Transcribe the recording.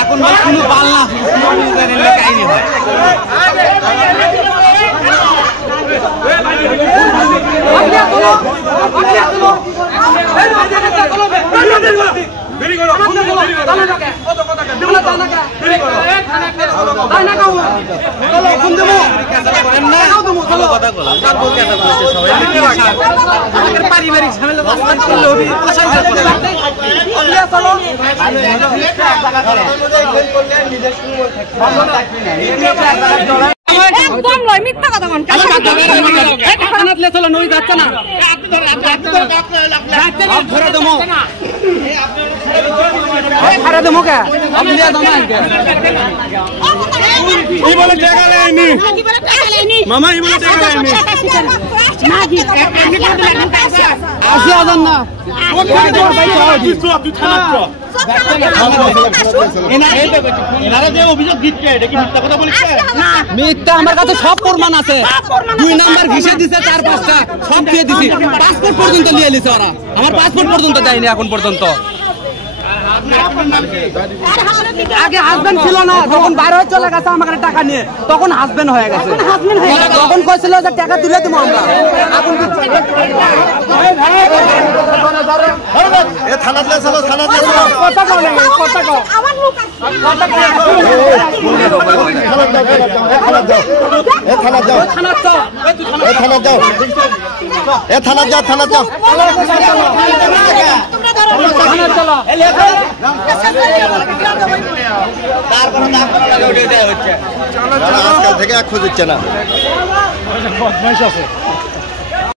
এখন কোনো পাল্লা কাহিনী হয় পারিবারিক ঝামেলা একদম লয় মিথ্যা কথা কোন কানাতলে চলো নই যাচ্ছে না ধরে দেবো ধরে দেবো কে আমি লিয়া দাও না এই বলে টাকা লেনি মামা এই বলে টাকা লেনি না জি ৮০,০০০ না তুই থানা মিথ্যা আমার কাছে সব প্রমাণ আছে ২ নাম্বার ঘিসে দিছে ৪-৫টা সব দিয়ে দিছি পাসপোর্ট পর্যন্ত নিয়ে নিছে ওরা আমার পাসপোর্ট পর্যন্ত দেয়নি এখন পর্যন্ত আগে হাজবেন্ড ছিল না যখন বাইরে হয়ে চলে গেছে আমার কাছে টাকা নিয়ে তখন হাজবেন্ড হয়ে গেছে তখন কইছিল যে টাকা দিলে তুমি আমরা এ থানাতে চলো থানাতে চলো কথা কও না কথা কও আমার মুখ এ থানা যাও থানা যাও এ থানা যাও এ থানা যাও থানা যাও থানা চলো আজকাল থেকে খোঁজ হচ্ছে না বদমাইশ আছে